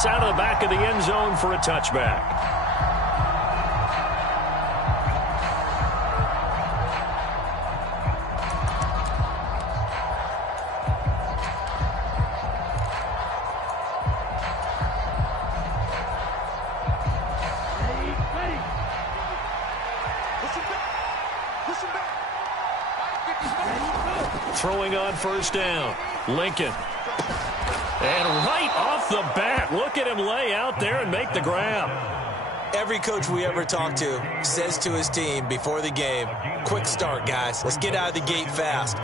It's out of the back of the end zone for a touchback. Throwing on first down. Lincoln. And right off the bat, look at him lay out there and make the grab. Every coach we ever talk to says to his team before the game, quick start, guys. Let's get out of the gate fast.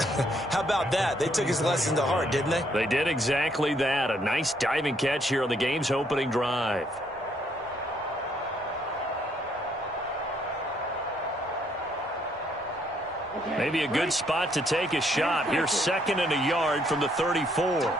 How about that? They took his lesson to heart, didn't they? They did exactly that. A nice diving catch here on the game's opening drive. Maybe a good spot to take a shot. Here's 2nd and a yard from the 34.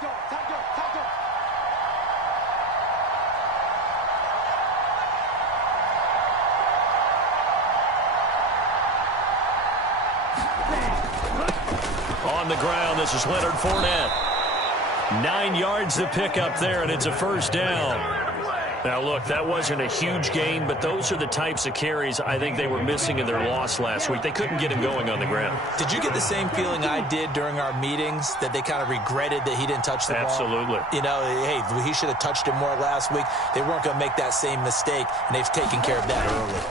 On the ground, this is Leonard Fournette. 9 yards to pick up there, and it's a first down. Now, look, that wasn't a huge gain, but those are the types of carries I think they were missing in their loss last week. They couldn't get him going on the ground. Did you get the same feeling I did during our meetings, that they kind of regretted that he didn't touch the ball? Absolutely. You know, hey, he should have touched it more last week. They weren't going to make that same mistake, and they've taken care of that early.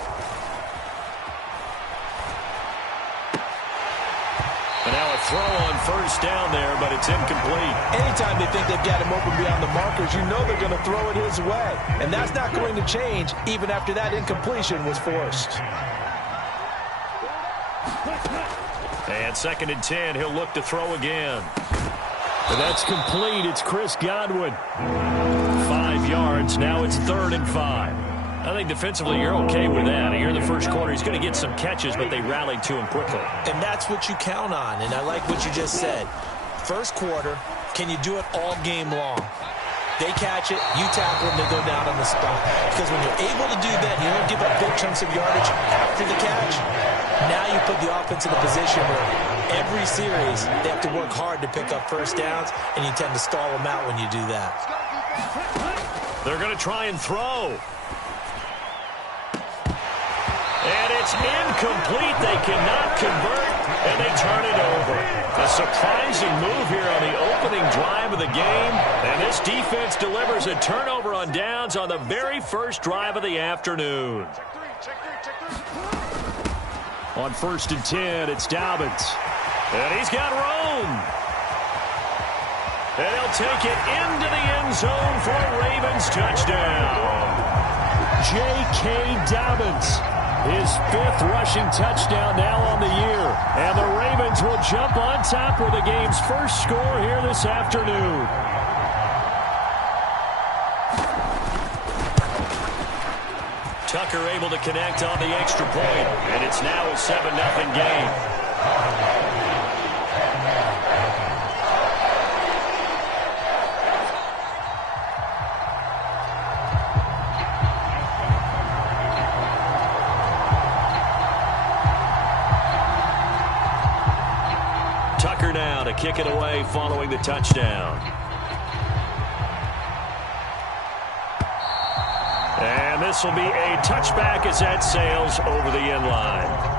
And now a throw on first down there, but it's incomplete. Anytime they think they've got him open beyond the markers, you know they're going to throw it his way. And that's not going to change even after that incompletion was forced. And 2nd and 10, he'll look to throw again. And that's complete. It's Chris Godwin. 5 yards. Now it's 3rd and 5. I think defensively you're okay with that. Here in the first quarter, he's going to get some catches, but they rallied to him quickly. And that's what you count on, and I like what you just said. First quarter, can you do it all game long? They catch it, you tackle them, they go down on the spot. Because when you're able to do that, you don't give up big chunks of yardage after the catch. Now you put the offense in a position where every series they have to work hard to pick up first downs, and you tend to stall them out when you do that. They're going to try and throw. And it's incomplete. They cannot convert, and they turn it over. A surprising move here on the opening drive of the game. And this defense delivers a turnover on downs on the very first drive of the afternoon. On 1st and 10, it's Dobbins. And he's got room. And he'll take it into the end zone for a Ravens touchdown. J.K. Dobbins. His 5th rushing touchdown now on the year. And the Ravens will jump on top with the game's first score here this afternoon. Tucker able to connect on the extra point. And it's now a 7-0 game. Tucker now to kick it away following the touchdown. And this will be a touchback as that sails over the end line.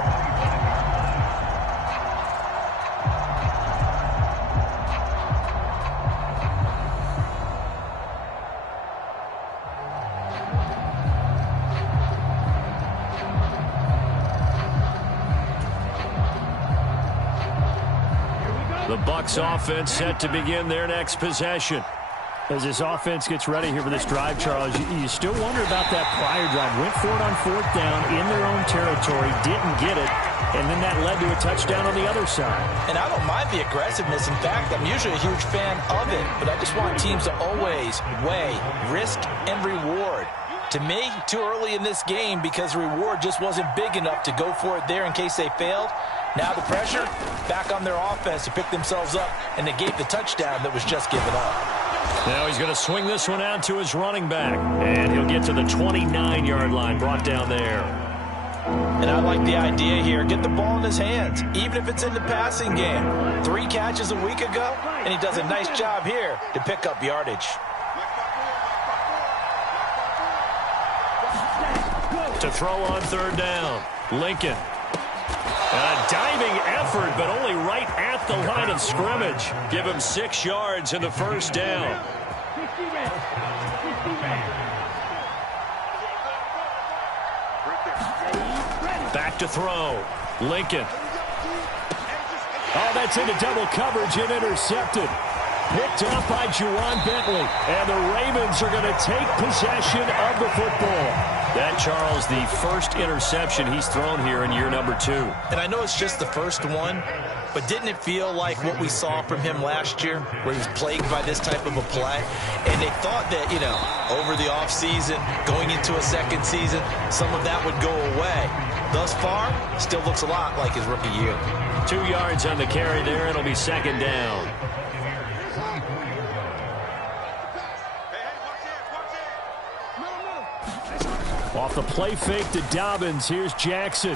The Bucs offense set to begin their next possession. As this offense gets ready here for this drive, Charles, you still wonder about that prior drive. Went for it on 4th down in their own territory, didn't get it, and then that led to a touchdown on the other side. And I don't mind the aggressiveness. In fact, I'm usually a huge fan of it, but I just want teams to always weigh risk and reward. To me, too early in this game because the reward just wasn't big enough to go for it there in case they failed. Now the pressure back on their offense to pick themselves up, and they gave the touchdown that was just given up. Now he's going to swing this one out to his running back, and he'll get to the 29-yard line, brought down there. And I like the idea here. Get the ball in his hands, even if it's in the passing game. 3 catches a week ago, and he does a nice job here to pick up yardage. To throw on third down. Lincoln. A diving effort, but only right at the line of scrimmage. Give him 6 yards in the first down. Back to throw. Lincoln. Oh, that's into double coverage and intercepted. Picked up by Juwan Bentley. And the Ravens are going to take possession of the football. That, Charles, the first interception he's thrown here in year number 2. And I know it's just the first one, but didn't it feel like what we saw from him last year, where he was plagued by this type of a play? And they thought that, you know, over the offseason, going into a second season, some of that would go away. Thus far, still looks a lot like his rookie year. 2 yards on the carry there. It'll be second down. Off the play fake to Dobbins. Here's Jackson.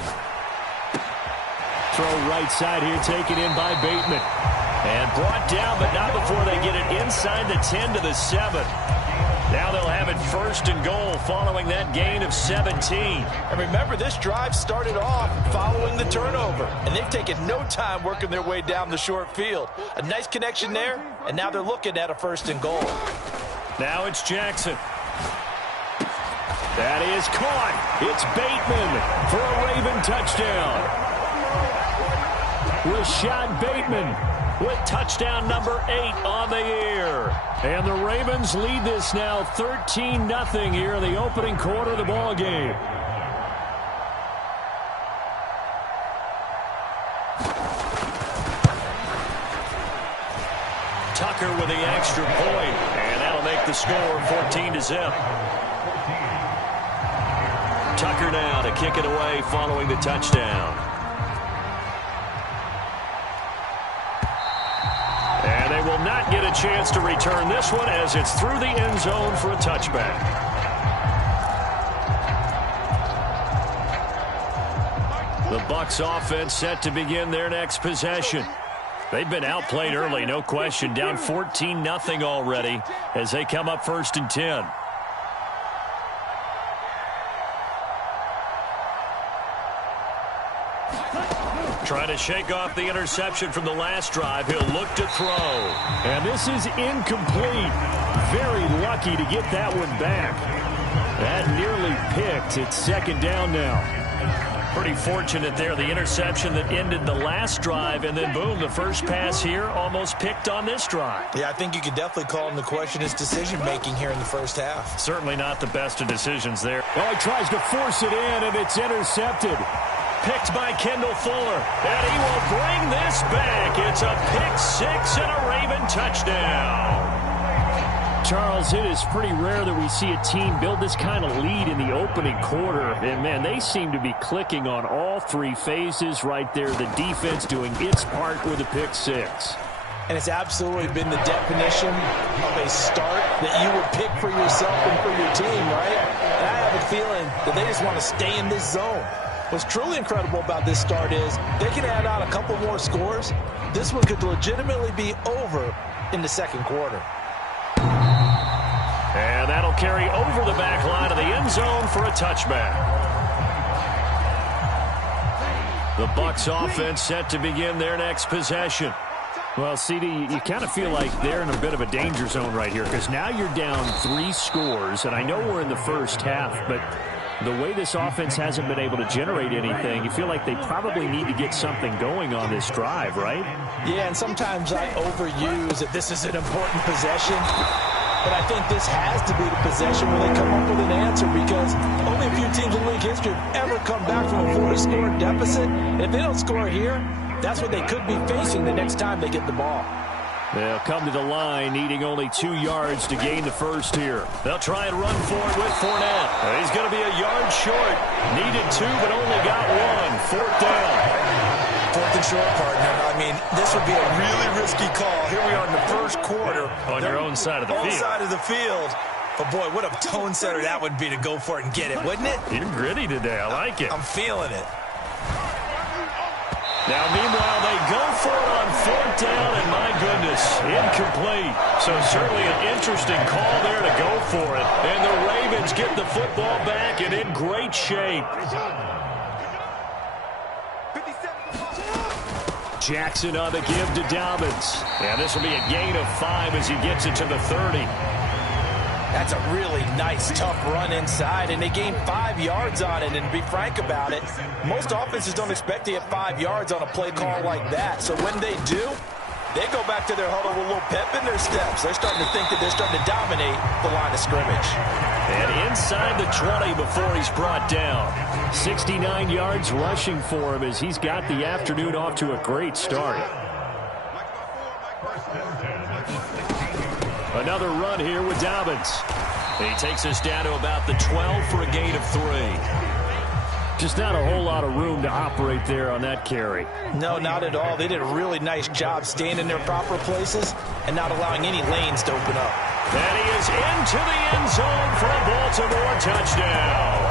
Throw right side here, taken in by Bateman. And brought down, but not before they get it inside the 10 to the 7. Now they'll have it first and goal following that gain of 17. And remember, this drive started off following the turnover. And they've taken no time working their way down the short field. A nice connection there, and now they're looking at a first and goal. Now it's Jackson. That is caught. It's Bateman for a Raven touchdown. Rashad Bateman with touchdown number 8 on the year. And the Ravens lead this now 13-0 here in the opening quarter of the ball game. Tucker with the extra point, and that'll make the score 14-0. Tucker now to kick it away following the touchdown. And they will not get a chance to return this one as it's through the end zone for a touchback. The Bucs offense set to begin their next possession. They've been outplayed early, no question. Down 14-0 already as they come up first and 10. Trying to shake off the interception from the last drive. He'll look to throw. And this is incomplete. Very lucky to get that one back. That nearly picked. It's second down now. Pretty fortunate there. The interception that ended the last drive, and then boom, the first pass here almost picked on this drive. Yeah, I think you could definitely call him the question his decision-making here in the first half. Certainly not the best of decisions there. Oh, he tries to force it in, and it's intercepted. Picked by Kendall Fuller, and he will bring this back. It's a pick-6 and a Raven touchdown. Charles, it is pretty rare that we see a team build this kind of lead in the opening quarter. And, man, they seem to be clicking on all 3 phases right there. The defense doing its part with a pick-6. And it's absolutely been the definition of a start that you would pick for yourself and for your team, right? And I have a feeling that they just want to stay in this zone. What's truly incredible about this start is they can add on a couple more scores. This one could legitimately be over in the second quarter. And that'll carry over the back line of the end zone for a touchback. The Bucs offense set to begin their next possession. Well, CD, you kind of feel like they're in a bit of a danger zone right here because now you're down 3 scores, and I know we're in the first half, but the way this offense hasn't been able to generate anything, you feel like they probably need to get something going on this drive, right? Yeah, and sometimes I overuse that this is an important possession. But I think this has to be the possession where they come up with an answer because only a few teams in league history have ever come back from a 4-score deficit. And if they don't score here, that's what they could be facing the next time they get the ball. They'll come to the line, needing only 2 yards to gain the first here. They'll try and run for it with Fournette. He's going to be a yard short. Needed 2, but only got 1. 4th down. 4th and short, partner. I mean, this would be a really risky call. Here we are in the first quarter. On your own side of the field. Own side of the field. But, boy, what a tone setter that would be to go for it and get it, wouldn't it? You're gritty today. I like it. I'm feeling it. Now, meanwhile, they go for it on fourth down, and my goodness, incomplete. So certainly an interesting call there to go for it. And the Ravens get the football back and in great shape. Jackson on the give to Dobbins. And this will be a gain of 5 as he gets it to the 30. That's a really nice, tough run inside, and they gained 5 yards on it. And to be frank about it, most offenses don't expect to get 5 yards on a play call like that. So when they do, they go back to their huddle with a little pep in their steps. They're starting to think that they're starting to dominate the line of scrimmage. And inside the 20 before he's brought down. 69 yards rushing for him as he's got the afternoon off to a great start. Another run here with Dobbins. He takes us down to about the 12 for a gain of 3. Just not a whole lot of room to operate there on that carry. No, not at all. They did a really nice job staying in their proper places and not allowing any lanes to open up. And he is into the end zone for a Baltimore touchdown.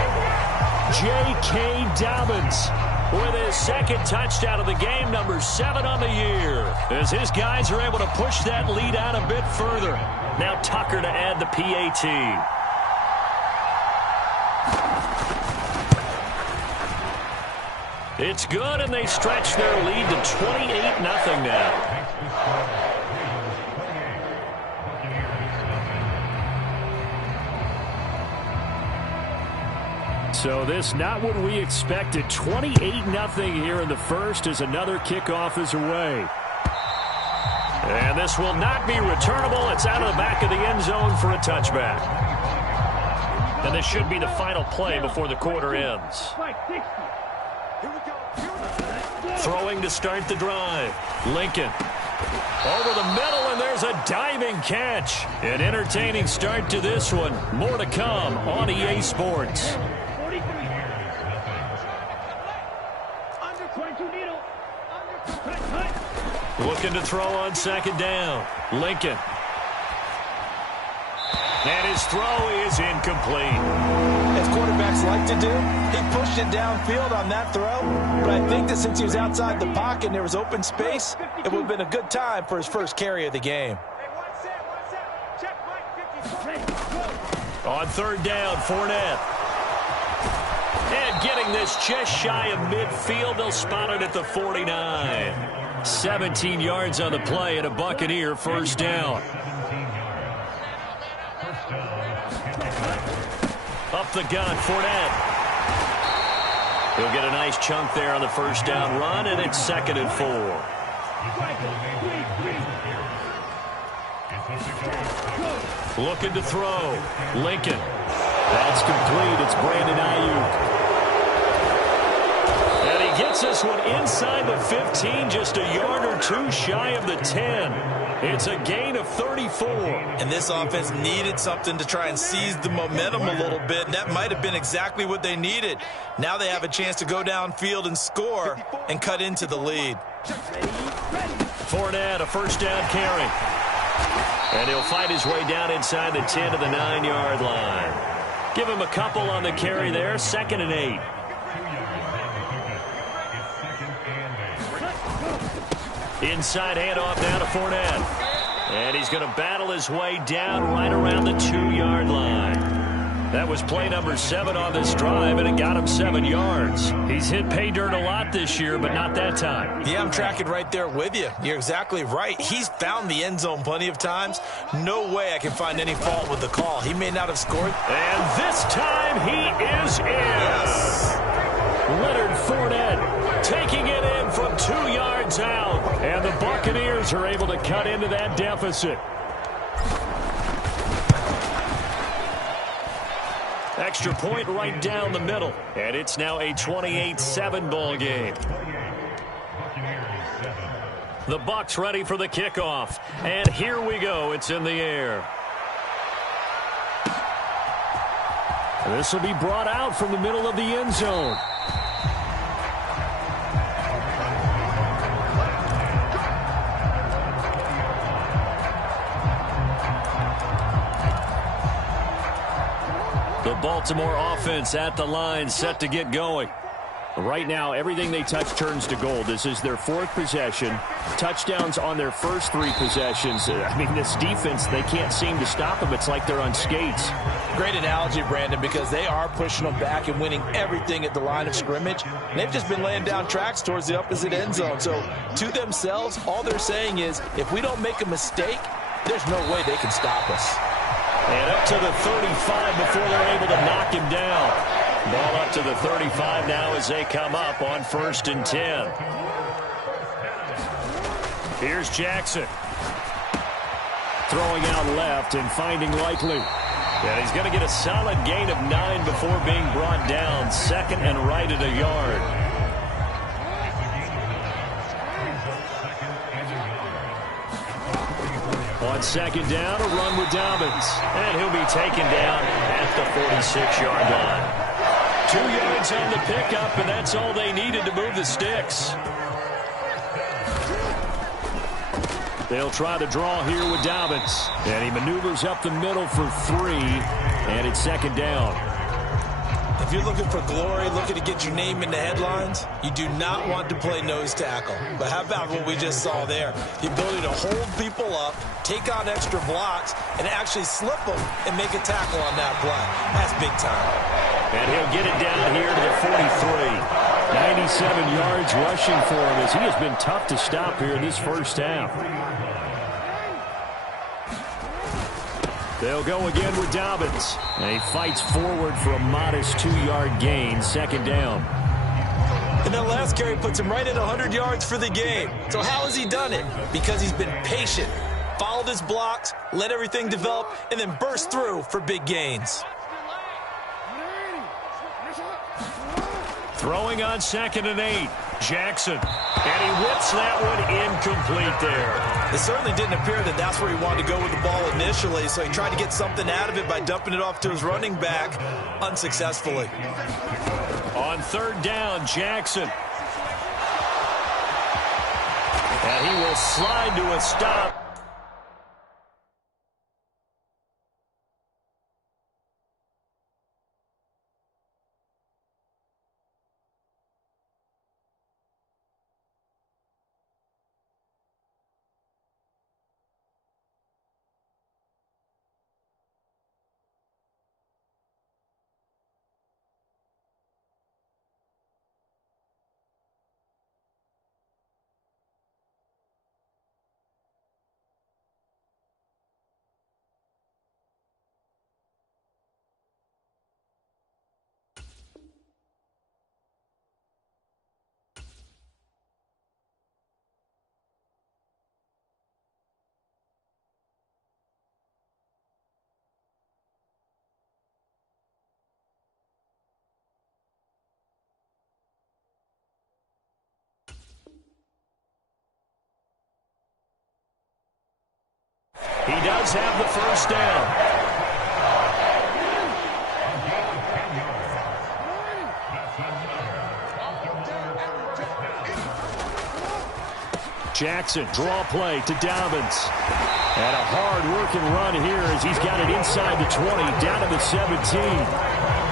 J.K. Dobbins with his second touchdown of the game, number 7 on the year. As his guys are able to push that lead out a bit further. Now Tucker to add the PAT. It's good, and they stretch their lead to 28-0 now. So this not what we expected. 28-0 here in the first as another kickoff is away. And this will not be returnable. It's out of the back of the end zone for a touchback. And this should be the final play before the quarter ends. Throwing to start the drive. Lincoln. Over the middle, and there's a diving catch. An entertaining start to this one. More to come on EA Sports. Looking to throw on second down. Lincoln. And his throw is incomplete. As quarterbacks like to do, he pushed it downfield on that throw. But I think that since he was outside the pocket and there was open space, it would have been a good time for his first carry of the game. On third down, Fournette. And getting this just shy of midfield, they'll spot it at the 49. 17 yards on the play and a Buccaneer first down. Up the gun, Fournette. He'll get a nice chunk there on the first down run, and it's 2nd and 4. Looking to throw. Lincoln. That's complete. It's Brandon Ayuk. And he gets this one inside the 15, just a yard or 2 shy of the 10. It's a gain of 34. And this offense needed something to try and seize the momentum a little bit, and that might have been exactly what they needed. Now they have a chance to go downfield and score and cut into the lead. Fournette, a first down carry. And he'll fight his way down inside the 10 to the 9-yard line. Give him a couple on the carry there, 2nd and 8. Inside handoff now to Fournette. And he's going to battle his way down right around the 2-yard line. That was play number 7 on this drive, and it got him 7 yards. He's hit pay dirt a lot this year, but not that time. Yeah, I'm tracking right there with you. You're exactly right. He's found the end zone plenty of times. No way I can find any fault with the call. He may not have scored. And this time he is in. Yes. Leonard Fournette taking it in from 2 yards out. And the Buccaneers are able to cut into that deficit. Extra point right down the middle. And it's now a 28-7 ball game. The Bucs ready for the kickoff. And here we go. It's in the air. This will be brought out from the middle of the end zone. The Baltimore offense at the line, set to get going. Right now, everything they touch turns to gold. This is their fourth possession. Touchdowns on their first three possessions. I mean, this defense, they can't seem to stop them. It's like they're on skates. Great analogy, Brandon, because they are pushing them back and winning everything at the line of scrimmage. And they've just been laying down tracks towards the opposite end zone. So to themselves, all they're saying is, if we don't make a mistake, there's no way they can stop us. And up to the 35 before they're able to knock him down. Ball up to the 35 now as they come up on 1st and 10. Here's Jackson. Throwing out left and finding Likely. And he's going to get a solid gain of 9 before being brought down. 2nd and right at a yard. On 2nd down, a run with Dobbins. And he'll be taken down at the 46-yard line. 2 yards on the pickup, and that's all they needed to move the sticks. They'll try to draw here with Dobbins. And he maneuvers up the middle for 3, and it's 2nd down. If you're looking for glory, looking to get your name in the headlines, you do not want to play nose tackle. But how about what we just saw there? The ability to hold people up, take on extra blocks, and actually slip them and make a tackle on that play. That's big time. And he'll get it down here to the 43. 97 yards rushing for him as he has been tough to stop here in this first half. They'll go again with Dobbins. And he fights forward for a modest 2-yard gain, 2nd down. And that last carry puts him right at 100 yards for the game. So how has he done it? Because he's been patient, followed his blocks, let everything develop, and then burst through for big gains. Throwing on 2nd and 8. Jackson. And he whips that one incomplete there. It certainly didn't appear that that's where he wanted to go with the ball initially, so he tried to get something out of it by dumping it off to his running back unsuccessfully. On 3rd down, Jackson. And he will slide to a stop. He does have the first down. Jackson, draw play to Dobbins. And a hard-working run here as he's got it inside the 20, down to the 17.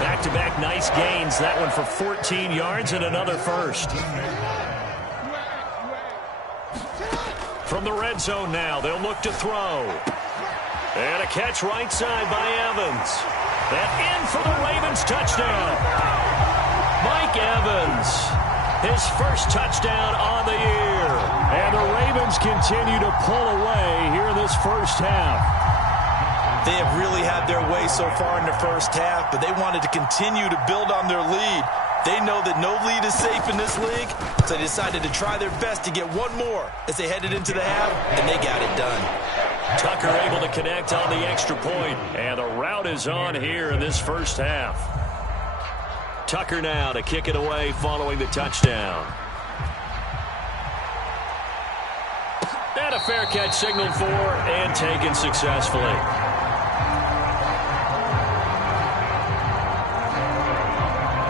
Back-to-back nice gains. That one for 14 yards and another first. From the red zone now, they'll look to throw. And a catch right side by Evans. That in for the Ravens touchdown. Mike Evans, his first touchdown on the year. And the Ravens continue to pull away here in this first half. They have really had their way so far in the first half, but they wanted to continue to build on their lead. They know that no lead is safe in this league, so they decided to try their best to get one more as they headed into the half, and they got it done. Tucker able to connect on the extra point, and the route is on here in this first half. Tucker now to kick it away following the touchdown. And a fair catch signaled for and taken successfully.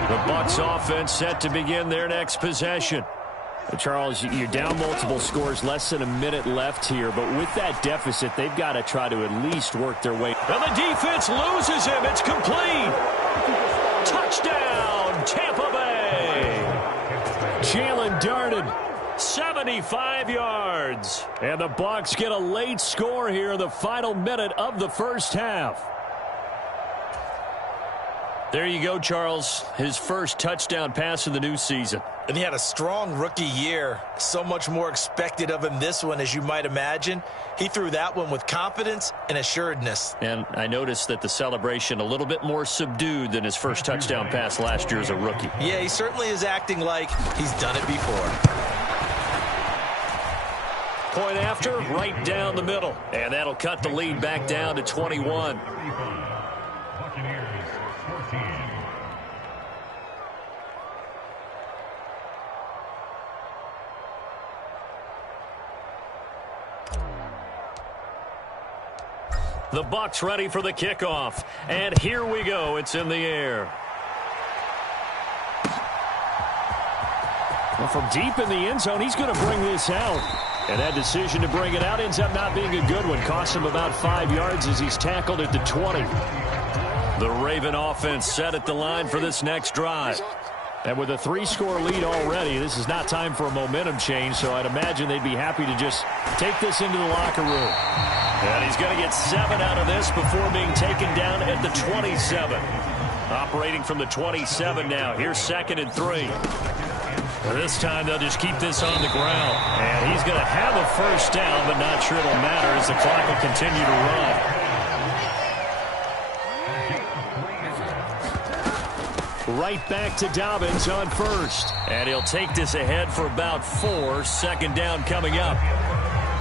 The Bucs offense set to begin their next possession. Charles, you're down multiple scores, less than a minute left here, but with that deficit, they've got to try to at least work their way. And the defense loses him. It's complete. Touchdown, Tampa Bay. 75 yards. And the Bucs get a late score here in the final minute of the first half. There you go, Charles. His first touchdown pass of the new season. And he had a strong rookie year. So much more expected of him this one, as you might imagine. He threw that one with confidence and assuredness. And I noticed that the celebration a little bit more subdued than his first touchdown pass last year as a rookie. Yeah, he certainly is acting like he's done it before. Point after, right down the middle. And that'll cut the lead back down to 21. The Bucs ready for the kickoff. And here we go. It's in the air. Well, from deep in the end zone, he's going to bring this out. And that decision to bring it out ends up not being a good one. Costs him about 5 yards as he's tackled at the 20. The Raven offense set at the line for this next drive. And with a 3-score lead already, this is not time for a momentum change, so I'd imagine they'd be happy to just take this into the locker room. And he's going to get 7 out of this before being taken down at the 27. Operating from the 27 now. Here's 2nd and 3. This time they'll just keep this on the ground. And he's going to have a first down, but not sure it'll matter as the clock will continue to run. Right back to Dobbins on first. And he'll take this ahead for about 4. 2nd down coming up.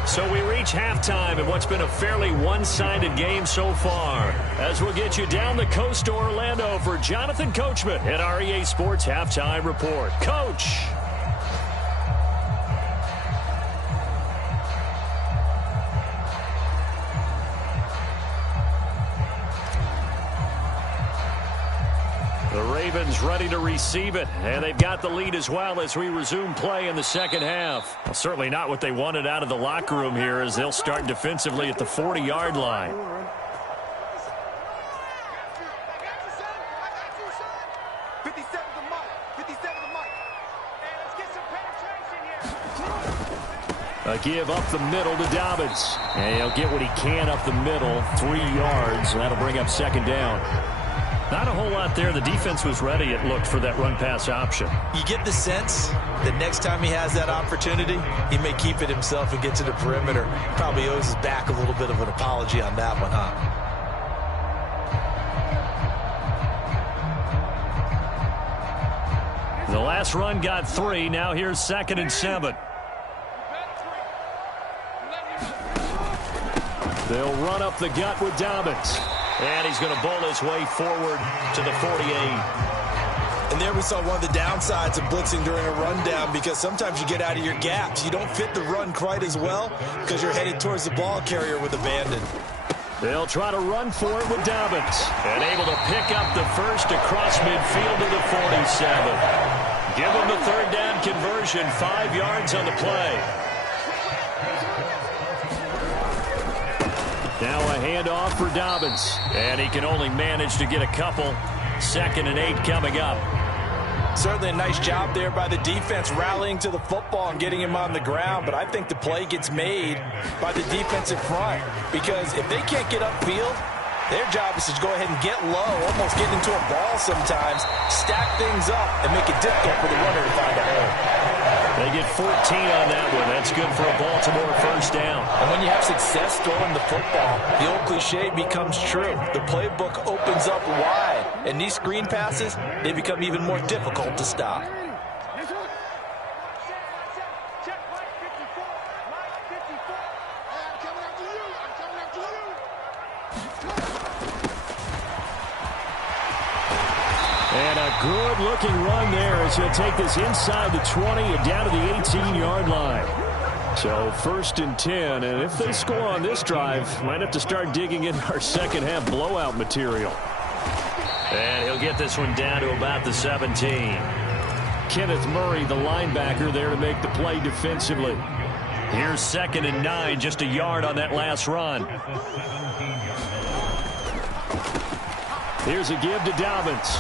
So we reach halftime in what's been a fairly one-sided game so far. As we'll get you down the coast to Orlando for Jonathan Coachman at our EA Sports Halftime Report. Coach! The Ravens ready to receive it, and they've got the lead as well as we resume play in the second half. Well, certainly not what they wanted out of the locker room here as they'll start defensively at the 40-yard line. A give up the middle to Dobbins. And he'll get what he can up the middle, 3 yards, and that'll bring up 2nd down. Not a whole lot there. The defense was ready, it looked, for that run-pass option. You get the sense that next time he has that opportunity, he may keep it himself and get to the perimeter. Probably owes his back a little bit of an apology on that one, huh? The last run got 3. Now here's 2nd and 7. They'll run up the gut with Dobbins. And he's going to bowl his way forward to the 48. And there we saw one of the downsides of blitzing during a rundown, because sometimes you get out of your gaps. You don't fit the run quite as well because you're headed towards the ball carrier with abandon. They'll try to run for it with Dobbins. And able to pick up the first across midfield to the 47. Give him the 3rd down conversion, 5 yards on the play. Now a handoff for Dobbins. And he can only manage to get a couple. 2nd and 8 coming up. Certainly a nice job there by the defense rallying to the football and getting him on the ground. But I think the play gets made by the defensive front. Because if they can't get upfield, their job is to go ahead and get low, almost get into a ball sometimes, stack things up, and make it difficult for the runner to find a hole. They get 14 on that one. That's good for a Baltimore first down. And when you have success throwing the football, the old cliche becomes true. The playbook opens up wide. And these screen passes, they become even more difficult to stop. And a good-looking run there as he'll take this inside the 20 and down to the 18-yard line. So 1st and 10, and if they score on this drive, might have to start digging in our second-half blowout material. And he'll get this one down to about the 17. Kenneth Murray, the linebacker, there to make the play defensively. Here's 2nd and 9, just a yard on that last run. Here's a give to Dobbins.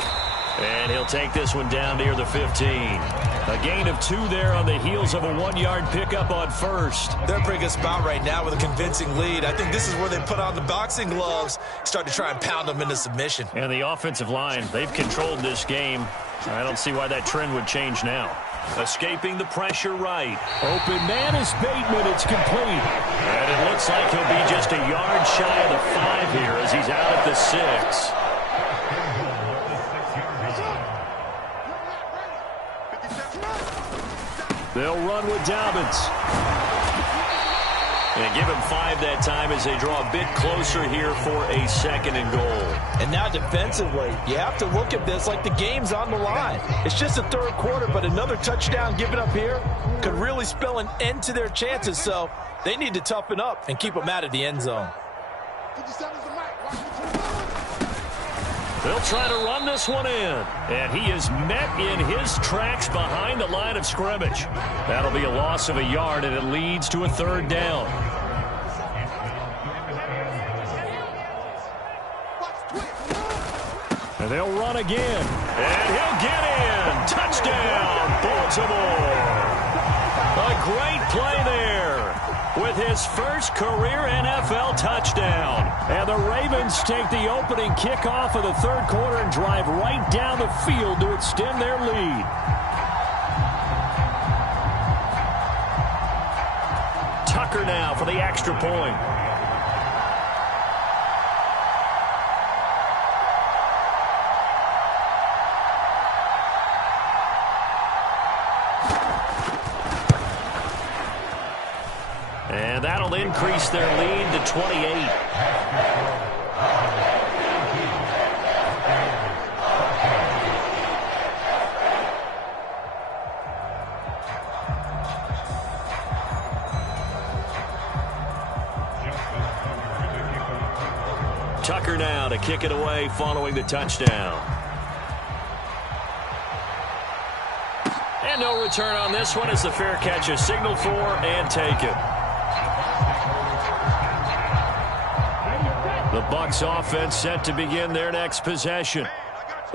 And he'll take this one down near the 15. A gain of 2 there on the heels of a 1-yard pickup on first. They're in a pretty good spot right now with a convincing lead. I think this is where they put on the boxing gloves, start to try and pound them into submission. And the offensive line, they've controlled this game. I don't see why that trend would change now. Escaping the pressure right. Open man is Bateman. It's complete. And it looks like he'll be just a yard shy of the 5 here as he's out at the 6. They'll run with Dobbins. And give him 5 that time as they draw a bit closer here for a 2nd and goal. And now defensively, you have to look at this like the game's on the line. It's just the 3rd quarter, but another touchdown given up here could really spell an end to their chances. So they need to toughen up and keep them out of the end zone. They'll try to run this one in. And he is met in his tracks behind the line of scrimmage. That'll be a loss of a yard, and it leads to a 3rd down. And they'll run again. And he'll get in. Touchdown, Baltimore. A great play there with his first career NFL touchdown. And the Ravens take the opening kickoff of the 3rd quarter and drive right down the field to extend their lead. Tucker now for the extra point. And that'll increase their lead to 28. Tucker now to kick it away following the touchdown. And no return on this one as the fair catch is signaled for and taken. The Bucs offense set to begin their next possession.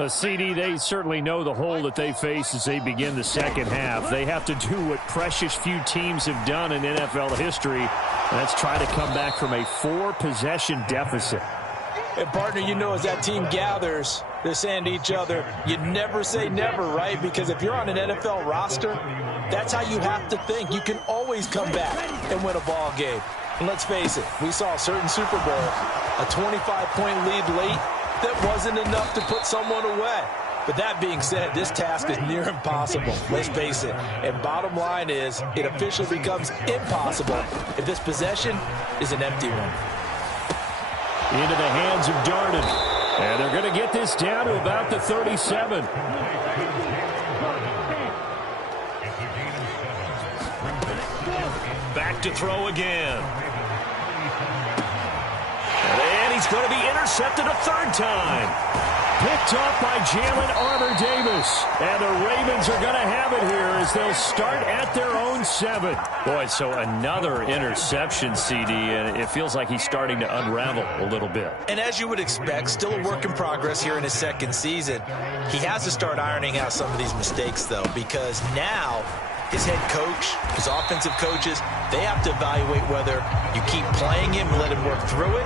CD, they certainly know the hole that they face as they begin the 2nd half. They have to do what precious few teams have done in NFL history. That's try to come back from a 4-possession deficit. And, partner, you know, as that team gathers, they're saying to each other, you never say never, right? Because if you're on an NFL roster, that's how you have to think. You can always come back and win a ball game. And let's face it, we saw a certain Super Bowl, a 25-point lead late that wasn't enough to put someone away. But that being said, this task is near impossible. Let's face it. And bottom line is, it officially becomes impossible if this possession is an empty one. Into the hands of Darden. And they're going to get this down to about the 37. Back to throw again. And he's going to be intercepted a 3rd time. Picked off by Jalen Armour-Davis. And the Ravens are going to have it here as they'll start at their own 7. Boy, so another interception, CD, and it feels like he's starting to unravel a little bit. And as you would expect, still a work in progress here in his 2nd season. He has to start ironing out some of these mistakes, though, because now his head coach, his offensive coaches, they have to evaluate whether you keep playing him and let him work through it,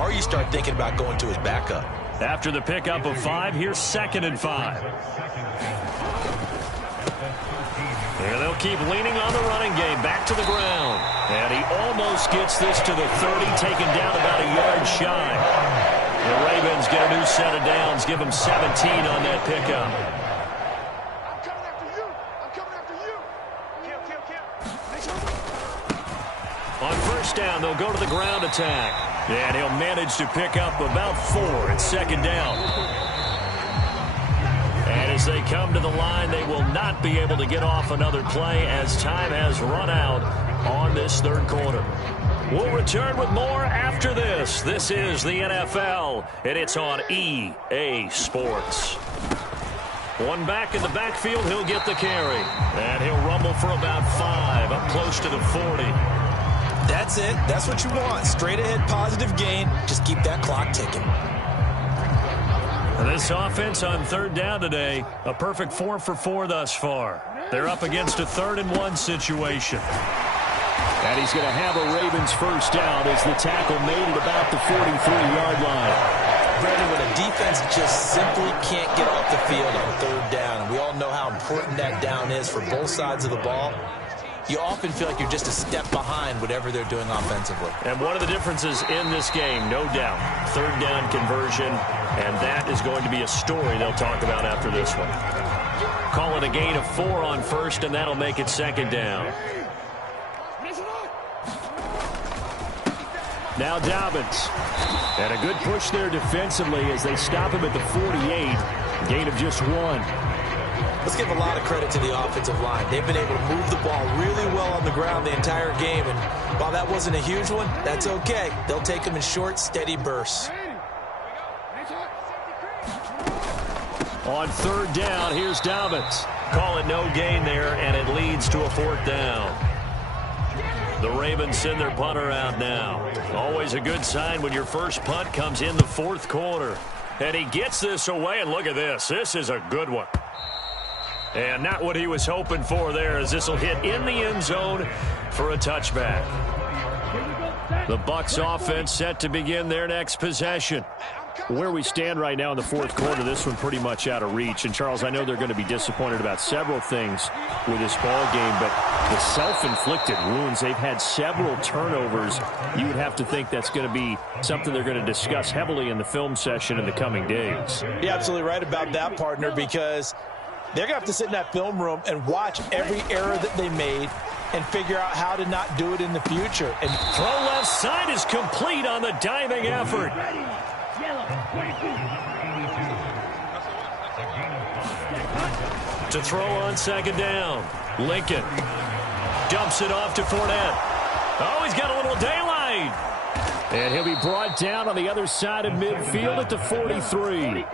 or you start thinking about going to his backup. After the pickup of 5, here's 2nd and 5. And they'll keep leaning on the running game back to the ground. And he almost gets this to the 30, taken down about a yard shy. The Ravens get a new set of downs, give them 17 on that pickup. I'm coming after you. I'm coming after you. On 1st down, they'll go to the ground attack. And he'll manage to pick up about 4 at 2nd down. And as they come to the line, they will not be able to get off another play as time has run out on this 3rd quarter. We'll return with more after this. This is the NFL, and it's on EA Sports. One back in the backfield, he'll get the carry. And he'll rumble for about 5, up close to the 40. That's it. That's what you want. Straight ahead positive gain. Just keep that clock ticking. This offense on third down today, a perfect 4 for 4 thus far. They're up against a 3rd-and-1 situation. And he's going to have a Ravens first down as the tackle made at about the 43-yard line. Brandon, when a defense just simply can't get off the field on third down, and we all know how important that down is for both sides of the ball, you often feel like you're just a step behind whatever they're doing offensively. And one of the differences in this game, no doubt, third down conversion, and that is going to be a story they'll talk about after this one. Call it a gain of 4 on first, and that'll make it 2nd down. Now Dobbins. And a good push there defensively as they stop him at the 48. Gain of just 1. Let's give a lot of credit to the offensive line. They've been able to move the ball really well on the ground the entire game. And while that wasn't a huge one, that's okay. They'll take them in short, steady bursts. On third down, here's Dobbins. Call it no gain there, and it leads to a 4th down. The Ravens send their punter out now. Always a good sign when your first punt comes in the 4th quarter. And he gets this away, and look at this. This is a good one. And not what he was hoping for there, as this will hit in the end zone for a touchback. The Bucs offense set to begin their next possession. Where we stand right now in the 4th quarter, this one pretty much out of reach. And, Charles, I know they're going to be disappointed about several things with this ball game, but the self-inflicted wounds, they've had several turnovers. You would have to think that's going to be something they're going to discuss heavily in the film session in the coming days. You're absolutely right about that, partner, because they're going to have to sit in that film room and watch every error that they made and figure out how to not do it in the future. And throw left side is complete on the diving effort. To throw on 2nd down. Lincoln dumps it off to Fournette. Oh, he's got a little daylight. And he'll be brought down on the other side of midfield at the 43.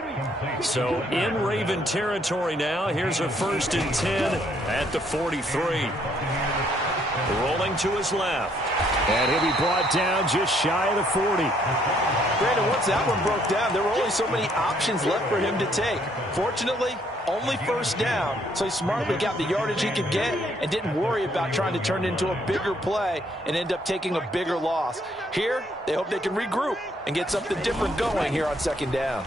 So in Raven territory now. Here's a 1st and 10 at the 43. Rolling to his left. And he'll be brought down just shy of the 40. Brandon, once that one broke down, there were only so many options left for him to take. Fortunately, only 1st down, so he smartly got the yardage he could get and didn't worry about trying to turn it into a bigger play and end up taking a bigger loss. Here, they hope they can regroup and get something different going here on 2nd down.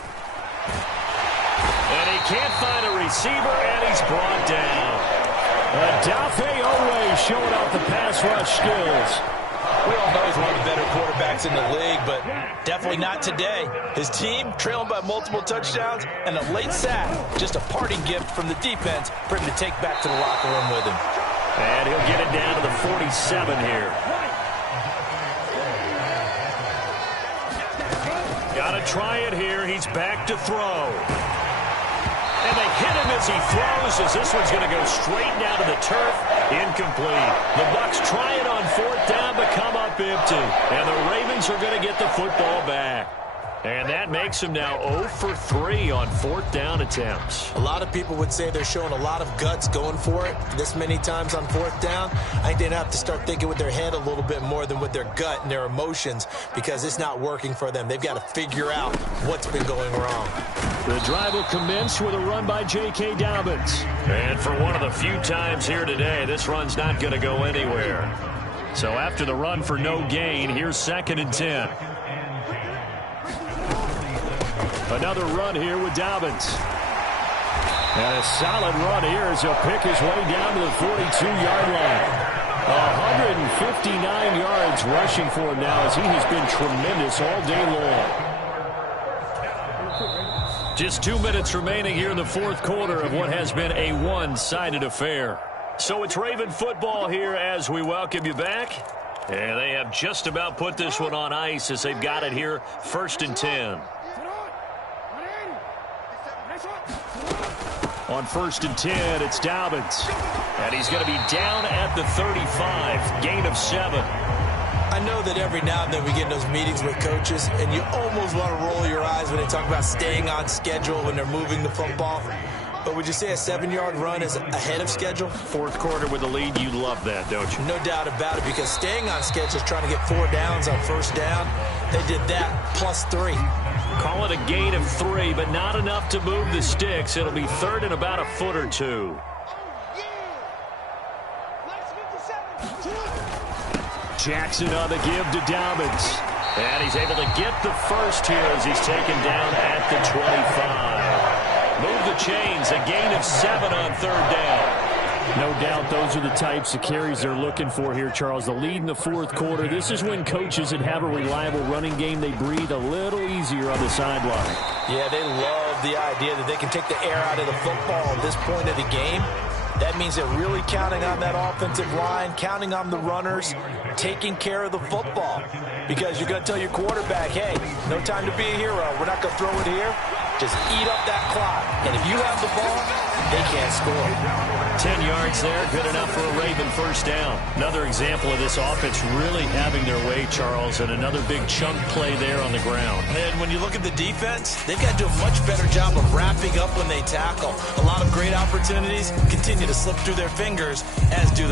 And he can't find a receiver, and he's brought down. Odafe Oweh showing off the pass rush skills. We all know he's one of the better quarterbacks in the league, but definitely not today. His team trailing by multiple touchdowns and a late sack, just a parting gift from the defense for him to take back to the locker room with him. And he'll get it down to the 47 here. Got to try it here. He's back to throw. And they hit him as he throws, as this one's going to go straight down to the turf. Incomplete. The Bucs try it on 4th down, but come up empty. And the Ravens are going to get the football back. And that makes them now 0 for 3 on 4th down attempts. A lot of people would say they're showing a lot of guts going for it this many times on 4th down. I think they'd have to start thinking with their head a little bit more than with their gut and their emotions, because it's not working for them. They've got to figure out what's been going wrong. The drive will commence with a run by J.K. Dobbins. And for one of the few times here today, this run's not going to go anywhere. So after the run for no gain, here's 2nd and 10. Another run here with Dobbins. And a solid run here as he'll pick his way down to the 42-yard line. 159 yards rushing for him now, as he has been tremendous all day long. Just 2 minutes remaining here in the 4th quarter of what has been a one-sided affair. So it's Raven football here as we welcome you back. And they have just about put this one on ice as they've got it here, 1st and 10. On 1st and 10, it's Dobbins. And he's going to be down at the 35. Gain of 7. I know that every now and then we get in those meetings with coaches, and you almost want to roll your eyes when they talk about staying on schedule when they're moving the football. But would you say a 7-yard run is ahead of schedule? 4th quarter with the lead, you love that, don't you? No doubt about it, because staying on schedule is trying to get 4 downs on 1st down. They did that plus 3. Call it a gain of 3, but not enough to move the sticks. It'll be third and about a foot or two. Jackson on the give to Dobbins. And he's able to get the first here as he's taken down at the 25. Move the chains, a gain of 7 on third down. No doubt those are the types of carries they're looking for here, Charles. The lead in the fourth quarter. This is when coaches that have a reliable running game, they breathe a little easier on the sideline. Yeah, they love the idea that they can take the air out of the football at this point of the game. That means they're really counting on that offensive line, counting on the runners, taking care of the football. Because you're going to tell your quarterback, hey, no time to be a hero. We're not going to throw it here. Just eat up that clock. And if you have the ball, they can't score. 10 yards there, good enough for a Raven first down. Another example of this offense really having their way, Charles, and another big chunk play there on the ground. And when you look at the defense, they've got to do a much better job of wrapping up when they tackle. A lot of great opportunities continue to slip through their fingers, as do the